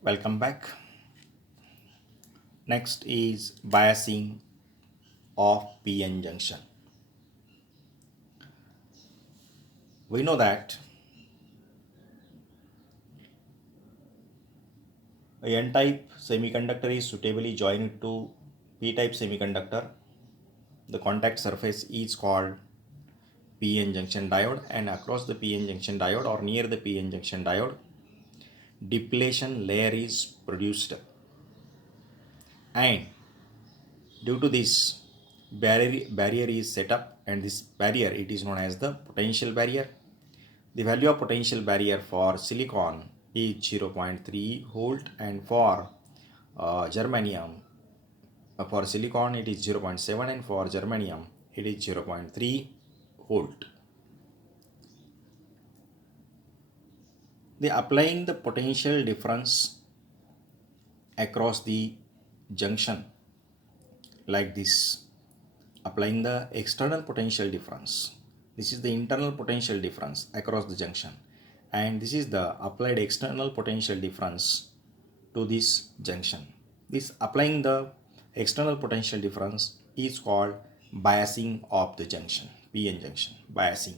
Welcome back. Next is biasing of PN junction. We know that a N-type semiconductor is suitably joined to P-type semiconductor. The contact surface is called PN junction diode, and across the PN junction diode or near the PN junction diode, depletion layer is produced. And due to this, barrier is set up, and this barrier it is known as the potential barrier. The value of potential barrier for silicon is 0.3 volt, and for germanium, for silicon it is 0.7, and for germanium it is 0.3 volt. They applying the potential difference across the junction like this, applying the external potential difference. This is the internal potential difference across the junction, and this is the applied external potential difference to this junction. This applying the external potential difference is called biasing of the junction, PN junction, biasing.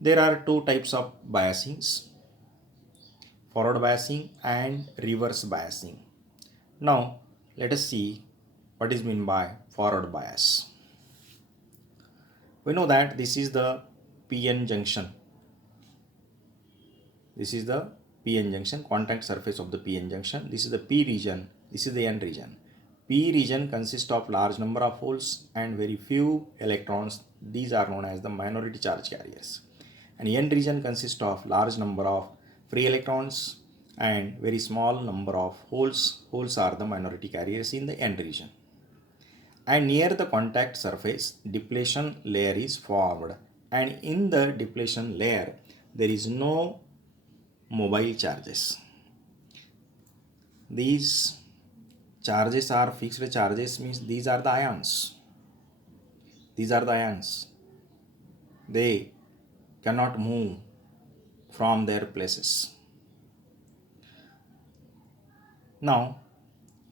There are two types of biasings, forward biasing and reverse biasing. Now let us see what is meant by forward bias. We know that this is the PN junction. This is the PN junction, contact surface of the PN junction. This is the P region, this is the N region. P region consists of large number of holes and very few electrons. These are known as the minority charge carriers. And N region consists of large number of free electrons and very small number of holes. Holes are the minority carriers in the N region. And near the contact surface, depletion layer is formed, and in the depletion layer there is no mobile charges. These charges are fixed charges, means these are the ions. These are the ions. They cannot move from their places. Now,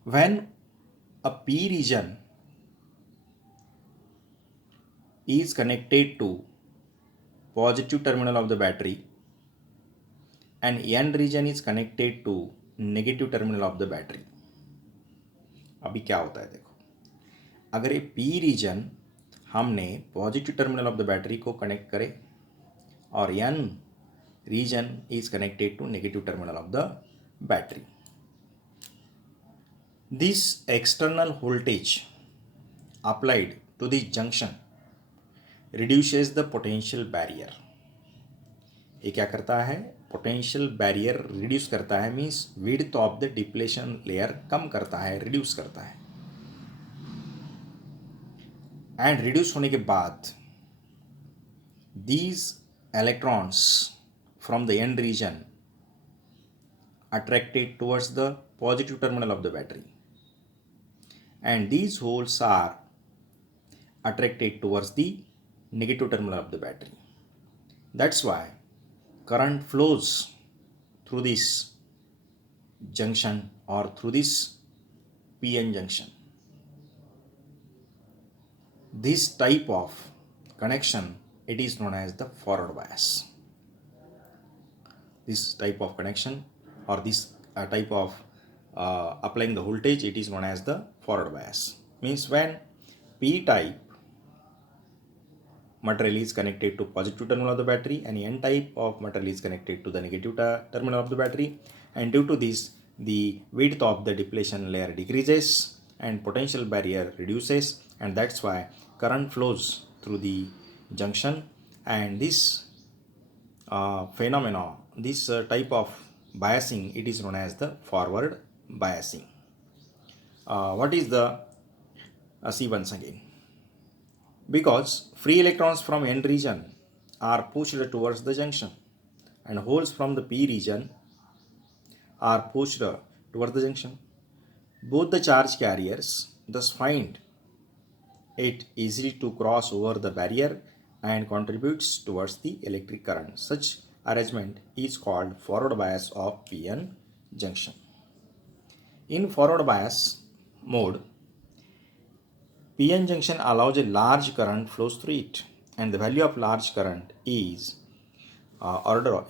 when a P region is connected to positive terminal of the battery and N region is connected to negative terminal of the battery, अभी क्या होता है देखो, अगर ये P region हमने positive terminal of the battery को connect करे और N region is connected to negative terminal of the battery, this external voltage applied to this junction reduces the potential barrier. ये क्या करता है, पोटेंशियल बैरियर रिड्यूस करता है, means width of the depletion layer कम करता है, रिड्यूस करता है. एंड रिड्यूस होने के बाद these electrons from the N region attracted towards the positive terminal of the battery, and these holes are attracted towards the negative terminal of the battery. That's why current flows through this junction or through this PN junction. This type of connection, it is known as the forward bias. This type of connection or this type of applying the voltage, it is known as the forward bias. Means when P type material is connected to positive terminal of the battery and N type of material is connected to the negative terminal of the battery, and due to this the width of the depletion layer decreases and potential barrier reduces, and that's why current flows through the junction. And this phenomena, this type of biasing, it is known as the forward biasing. What is the see once again, because free electrons from N region are pushed towards the junction and holes from the P region are pushed towards the junction, both the charge carriers thus find it easy to cross over the barrier and contributes towards the electric current. Such arrangement is called forward bias of PN junction. In forward bias mode, PN junction allows a large current flows through it, and the value of large current is order of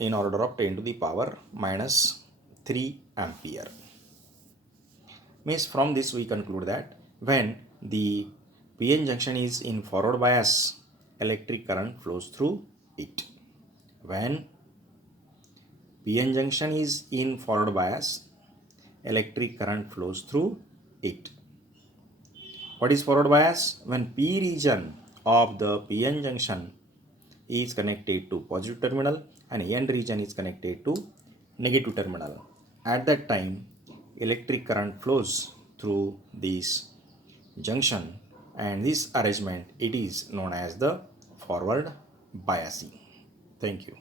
10 to the power minus 3 ampere. Means from this we conclude that when the PN junction is in forward bias, electric current flows through it. When PN junction is in forward bias, electric current flows through it. What is forward bias? When P region of the PN junction is connected to positive terminal and N region is connected to negative terminal. At that time, electric current flows through this junction, and this arrangement it is known as the forward biasing. Thank you.